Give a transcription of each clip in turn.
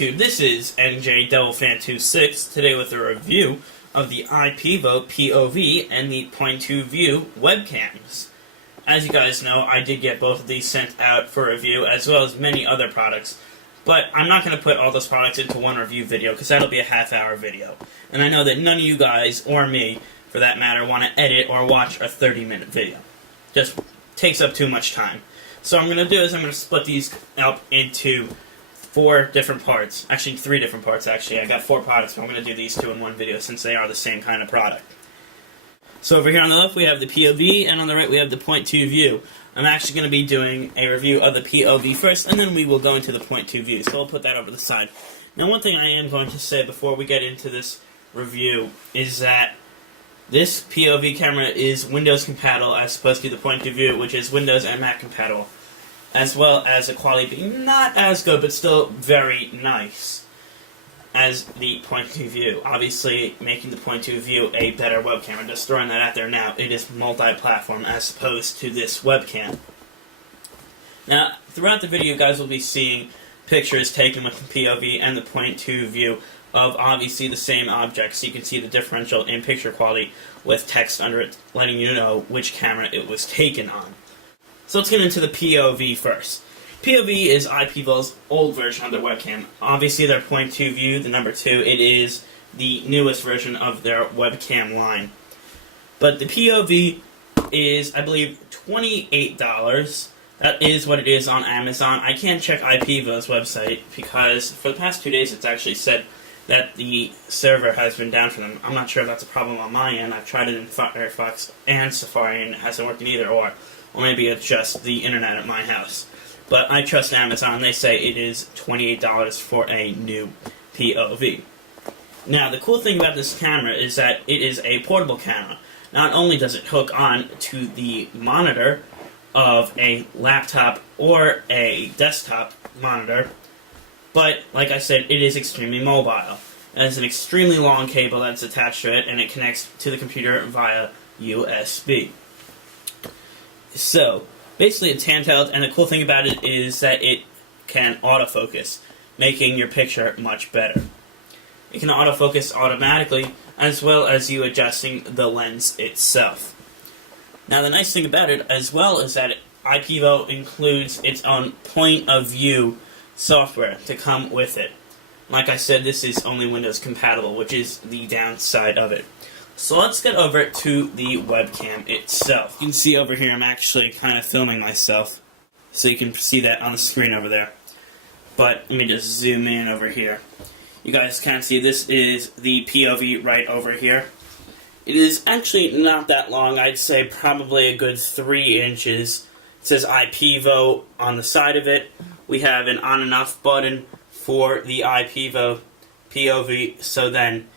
YouTube? This is NJ DevilFan26 today with a review of the IPEVO PoV and the P2V webcams. As you guys know, I did get both of these sent out for review, as well as many other products. But I'm not going to put all those products into one review video, because that'll be a half-hour video. And I know that none of you guys, or me, for that matter, want to edit or watch a 30-minute video. Just takes up too much time. So what I'm going to do is I'm going to split these up into 4 different parts. Actually, 3 different parts, actually. I got 4 products, but I'm going to do these 2 in one video since they are the same kind of product. So over here on the left we have the PoV, and on the right we have the P2V. I'm actually going to be doing a review of the PoV first, and then we will go into the P2V. So I'll put that over to the side. Now, one thing I am going to say before we get into this review is that this PoV camera is Windows compatible as opposed to the P2V, which is Windows and Mac compatible, as well as the quality being not as good, but still very nice as the P2V. Obviously, making the P2V a better webcam. I'm just throwing that out there now. It is multi-platform as opposed to this webcam. Now, throughout the video, you guys will be seeing pictures taken with the PoV and the P2V of obviously the same object, so you can see the differential in picture quality with text under it letting you know which camera it was taken on. So let's get into the PoV first. PoV is IPEVO's old version of their webcam. Obviously their P2V, the number 2, it is the newest version of their webcam line. But the PoV is, I believe, $28. That is what it is on Amazon. I can't check IPEVO's website because for the past 2 days it's actually said that the server has been down for them. I'm not sure if that's a problem on my end. I've tried it in Firefox and Safari and it hasn't worked in either, or maybe it's just the internet at my house. But I trust Amazon. They say it is $28 for a new PoV. Now, the cool thing about this camera is that it is a portable camera. Not only does it hook on to the monitor of a laptop or a desktop monitor, but, like I said, it is extremely mobile. It has an extremely long cable that's attached to it, and it connects to the computer via USB. So, basically it's handheld, and the cool thing about it is that it can autofocus, making your picture much better. It can autofocus automatically, as well as you adjusting the lens itself. Now, the nice thing about it as well is that IPEVO includes its own point of view software to come with it. Like I said, this is only Windows compatible, which is the downside of it. So let's get over to the webcam itself. You can see over here I'm actually kind of filming myself, so you can see that on the screen over there. But let me just zoom in over here. You guys can't see, this is the PoV right over here. It is actually not that long. I'd say probably a good 3 inches. It says IPEVO on the side of it. We have an on and off button for the IPEVO PoV, so then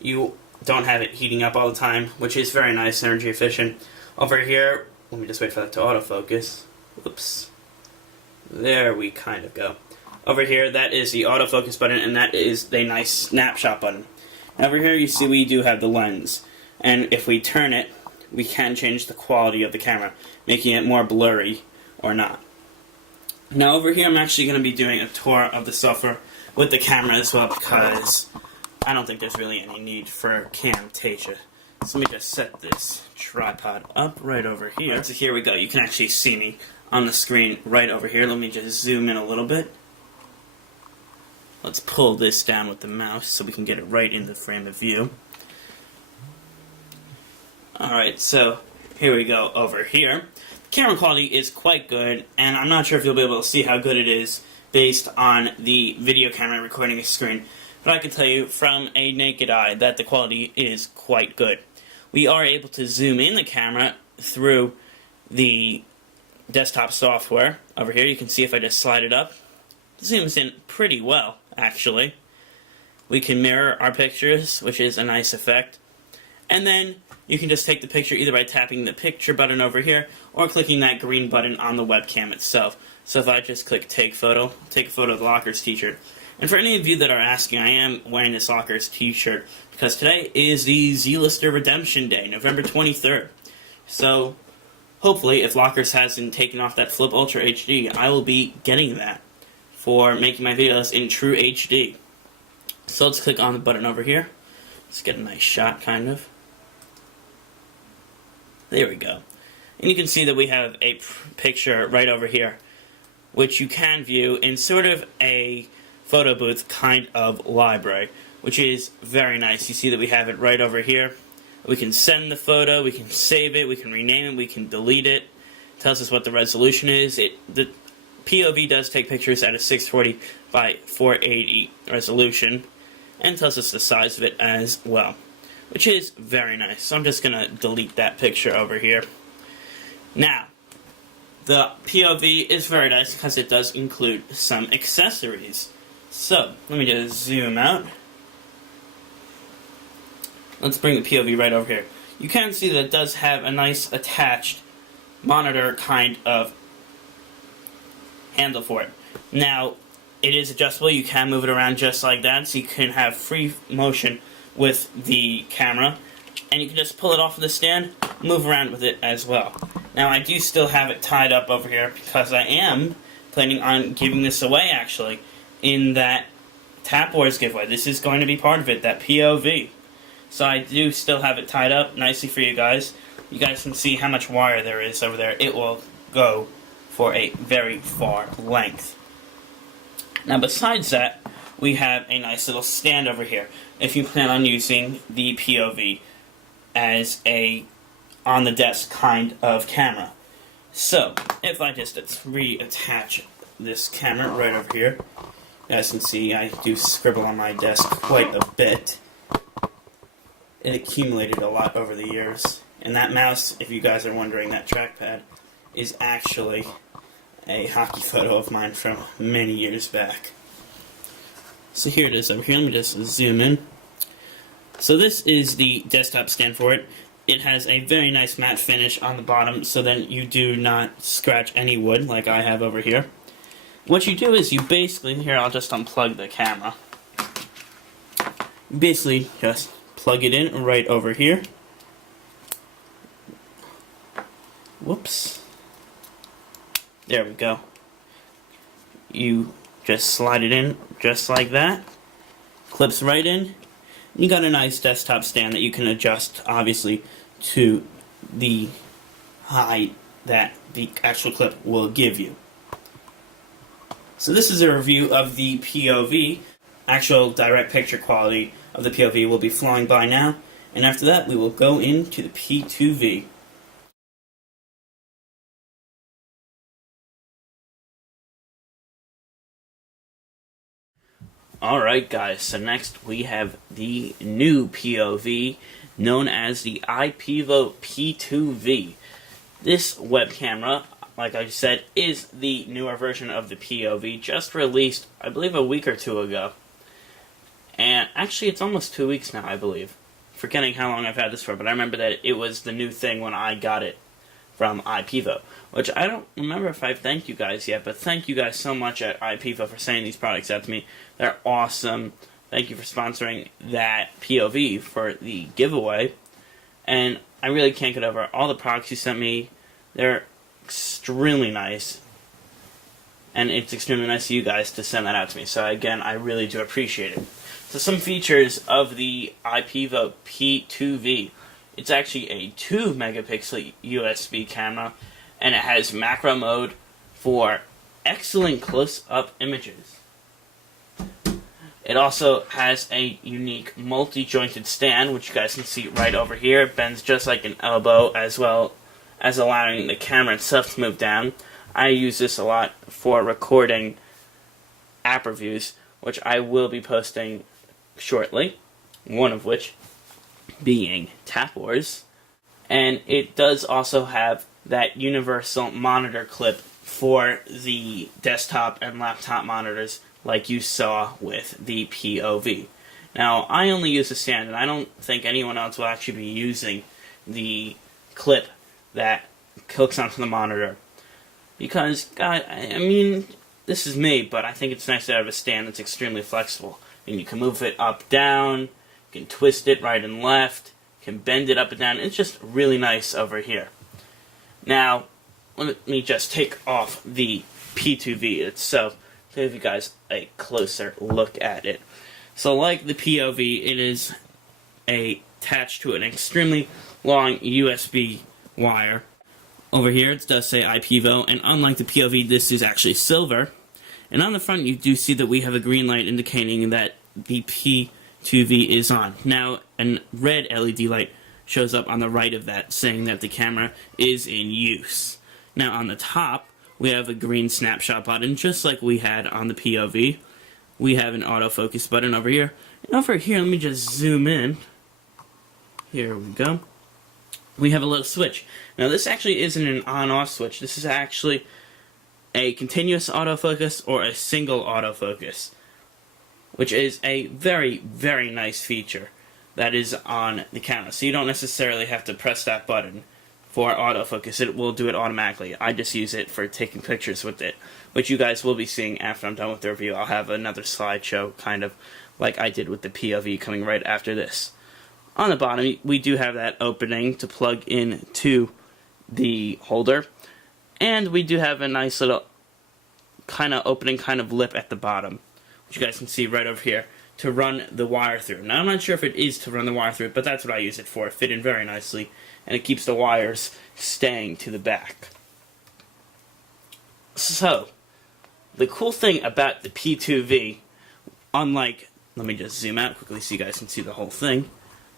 you don't have it heating up all the time, which is very nice, energy efficient. Over here, let me just wait for that to autofocus. Whoops. There we kind of go. Over here, that is the autofocus button, and that is the nice snapshot button. And over here, you see we do have the lens. And if we turn it, we can change the quality of the camera, making it more blurry or not. Now over here, I'm actually going to be doing a tour of the software with the camera as well, because I don't think there's really any need for Camtasia. So let me just set this tripod up right over here. Right, so here we go. You can actually see me on the screen right over here. Let me just zoom in a little bit. Let's pull this down with the mouse so we can get it right in the frame of view. Alright, so here we go over here. The camera quality is quite good, and I'm not sure if you'll be able to see how good it is based on the video camera recording a screen. But I can tell you from a naked eye that the quality is quite good. We are able to zoom in the camera through the desktop software. Over here you can see if I just slide it up, it zooms in pretty well, actually. We can mirror our pictures, which is a nice effect. And then you can just take the picture either by tapping the picture button over here or clicking that green button on the webcam itself. So if I just click take a photo of the Lockers t-shirt. And for any of you that are asking, I am wearing this Lockers t-shirt because today is the Z-Lister Redemption Day, November 23rd. So hopefully, if Lockers hasn't taken off that Flip Ultra HD, I will be getting that for making my videos in true HD. So let's click on the button over here. Let's get a nice shot, kind of. There we go. And you can see that we have a picture right over here, which you can view in sort of a photo booth kind of library, which is very nice. You see that we have it right over here. We can send the photo, we can save it, we can rename it, we can delete it. It tells us what the resolution is. The POV does take pictures at a 640 by 480 resolution, and tells us the size of it as well, which is very nice. So I'm just going to delete that picture over here. Now, the POV is very nice because it does include some accessories. So, let me just zoom out. Let's bring the POV right over here. You can see that it does have a nice attached monitor kind of handle for it. Now, it is adjustable. You can move it around just like that, so you can have free motion with the camera. And you can just pull it off of the stand, move around with it as well. Now, I do still have it tied up over here because I am planning on giving this away, actually, in that Tap Wars giveaway. This is going to be part of it, that POV. So I do still have it tied up nicely for you guys. You guys can see how much wire there is over there. It will go for a very far length. Now, besides that, we have a nice little stand over here if you plan on using the POV as a on-the-desk kind of camera. So, if I just reattach this camera right over here, you guys can see I do scribble on my desk quite a bit. It accumulated a lot over the years. And that mouse, if you guys are wondering, that trackpad, is actually a hockey photo of mine from many years back. So here it is over here. Let me just zoom in. So this is the desktop stand for it. It has a very nice matte finish on the bottom, so then you do not scratch any wood like I have over here. What you do is you basically, here I'll just unplug the camera. You basically just plug it in right over here. Whoops. There we go. You just slide it in just like that. Clips right in. You got a nice desktop stand that you can adjust, obviously, to the height that the actual clip will give you. So this is a review of the POV. Actual direct picture quality of the POV will be flowing by now, and after that we will go into the P2V. Alright guys, so next we have the new POV known as the IPEVO P2V. This web camera, like I said, is the newer version of the POV, just released, I believe, a week or two ago. And actually it's almost 2 weeks now, I believe. Forgetting how long I've had this for, but I remember that it was the new thing when I got it from IPEVO, which I don't remember if I've thanked you guys yet, but thank you guys so much at IPEVO for sending these products out to me. They're awesome. Thank you for sponsoring that POV for the giveaway. And I really can't get over all the products you sent me. They're extremely nice. And it's extremely nice of you guys to send that out to me. So again, I really do appreciate it. So some features of the IPEVO P2V. It's actually a 2 megapixel USB camera, and it has macro mode for excellent close-up images. It also has a unique multi-jointed stand, which you guys can see right over here. It bends just like an elbow, as well as allowing the camera itself to move down. I use this a lot for recording app reviews, which I will be posting shortly, one of which being Tap Wars. And it does also have that universal monitor clip for the desktop and laptop monitors like you saw with the POV. Now, I only use the stand, and I don't think anyone else will actually be using the clip that hooks onto the monitor. Because, God, I mean, this is me, but I think it's nice to have a stand that's extremely flexible. And you can move it up, down, you can twist it right and left, you can bend it up and down. It's just really nice over here. Now, let me just take off the P2V itself to give you guys a closer look at it. So like the POV, it is attached to an extremely long USB wire. Over here it does say IPEVO, and unlike the POV, this is actually silver. And on the front you do see that we have a green light indicating that the P2V is on. Now a red LED light shows up on the right of that, saying that the camera is in use. Now on the top, we have a green snapshot button, just like we had on the POV. We have an autofocus button over here. And over here, let me just zoom in. Here we go. We have a little switch. Now this actually isn't an on-off switch. This is actually a continuous autofocus or a single autofocus, which is a very, very nice feature that is on the camera. So you don't necessarily have to press that button for autofocus. It will do it automatically. I just use it for taking pictures with it, which you guys will be seeing after I'm done with the review. I'll have another slideshow, kind of like I did with the POV, coming right after this. On the bottom, we do have that opening to plug in to the holder, and we do have a nice little kind of opening, kind of lip at the bottom, which you guys can see right over here, to run the wire through. Now I'm not sure if it is to run the wire through, but that's what I use it for. It fit in very nicely, and it keeps the wires staying to the back. So, the cool thing about the P2V, unlike, let me just zoom out quickly so you guys can see the whole thing.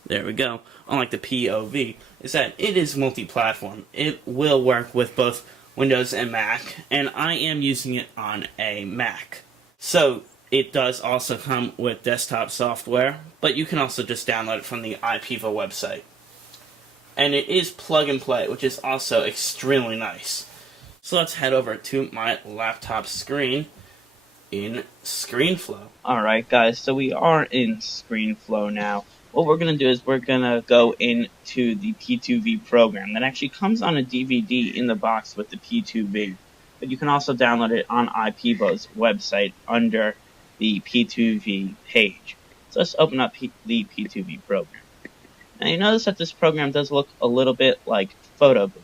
There we go. Unlike the POV, is that it is multi-platform. It will work with both Windows and Mac, and I am using it on a Mac. So, it does also come with desktop software, but you can also just download it from the IPEVO website. And it is plug and play, which is also extremely nice. So let's head over to my laptop screen in ScreenFlow. Alright guys, so we are in ScreenFlow now. What we're going to do is we're going to go into the P2V program that actually comes on a DVD in the box with the P2V. But you can also download it on IPEVO's website under the P2V page. So let's open up the P2V program. Now you notice that this program does look a little bit like Photo Booth.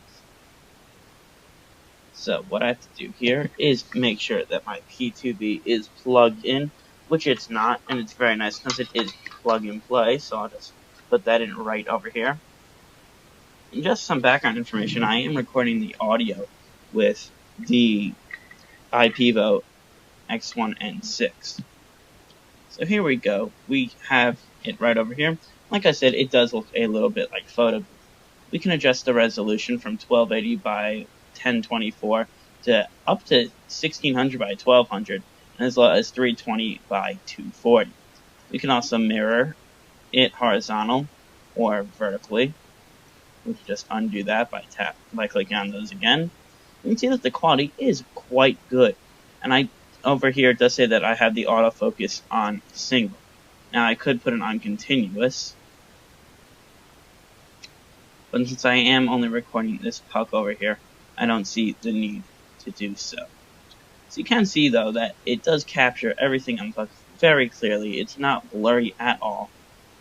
So what I have to do here is make sure that my P2V is plugged in, which it's not, and it's very nice because it is plug and play, so I'll just put that in right over here. And just some background information, I am recording the audio with the IPEVO X1N6. So here we go, we have it right over here. Like I said, it does look a little bit like Photo Booth. We can adjust the resolution from 1280 by 1024 to up to 1600 by 1200, and as well as 320 by 240. We can also mirror it horizontal or vertically. We can just undo that by clicking on those again. You can see that the quality is quite good. And over here it does say that I have the autofocus on single. Now I could put it on continuous, but since I am only recording this puck over here, I don't see the need to do so. So you can see though that it does capture everything on the puck very clearly. It's not blurry at all.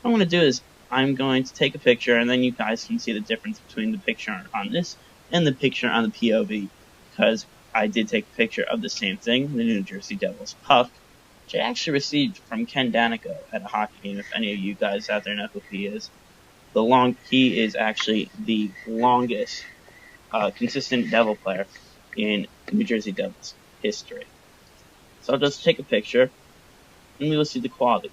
What I'm going to do is I'm going to take a picture, and then you guys can see the difference between the picture on this and the picture on the POV, because I did take a picture of the same thing, the New Jersey Devils puck, which I actually received from Ken Danico at a hockey game, if any of you guys out there know who he is. He is actually the longest consistent Devil player in New Jersey Devils history. So I'll just take a picture, and we will see the quality.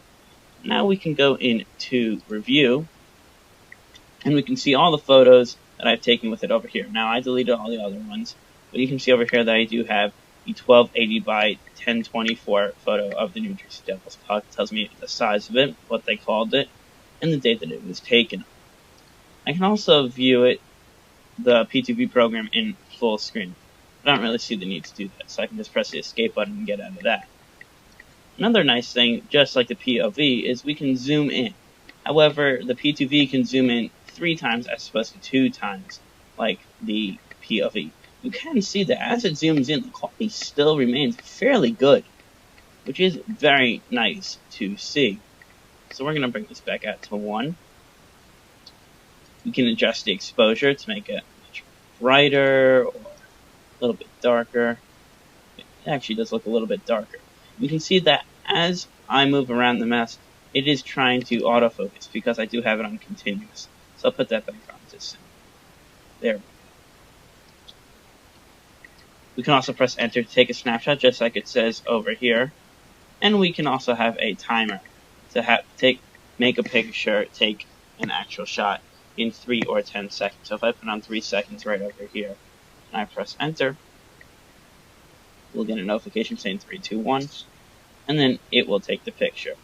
Now we can go into review, and we can see all the photos that I've taken with it over here. Now I deleted all the other ones, but you can see over here that I do have the 1280 by 1024 photo of the New Jersey Devils puck. It tells me the size of it, what they called it, and the date that it was taken. I can also view it, the P2V program, in full screen. I don't really see the need to do that, so I can just press the escape button and get out of that. Another nice thing, just like the POV, is we can zoom in. However, the P2V can zoom in 3 times as opposed to 2 times, like the POV. You can see that as it zooms in, the quality still remains fairly good, which is very nice to see. So we're going to bring this back out to 1. We can adjust the exposure to make it much brighter or a little bit darker. It actually does look a little bit darker. you can see that as I move around the mouse, it is trying to autofocus because I do have it on continuous. So I'll put that back on to sim. There. We can also press enter to take a snapshot, just like it says over here. And we can also have a timer to make a picture, take an actual shot in 3 or 10 seconds. So if I put on 3 seconds right over here, and I press enter, we'll get a notification saying 3, 2, 1, and then it will take the picture.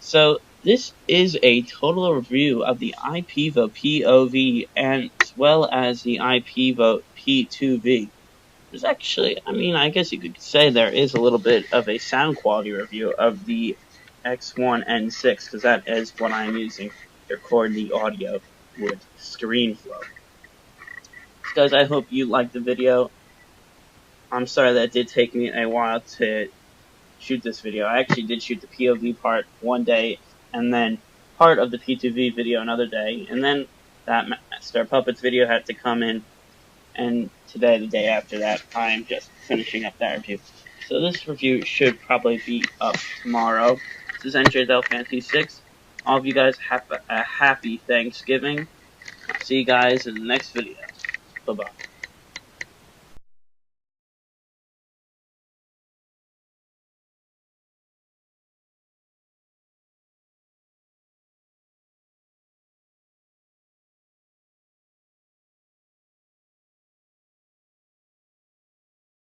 So this is a total review of the IPEVO PoV and as well as the IPEVO P2V. There's actually, I guess you could say there is a little bit of a sound quality review of the X1N6 because that is what I'm using to record the audio with ScreenFlow. Guys, I hope you liked the video. I'm sorry that it did take me a while to shoot this video. I actually did shoot the POV part one day, and then part of the P2V video another day, and then that Master Puppets video had to come in, and today, the day after that, I'm just finishing up that review. So this review should probably be up tomorrow. This is NJDelFan26. All of you guys have a happy Thanksgiving. I'll see you guys in the next video. Bye-bye.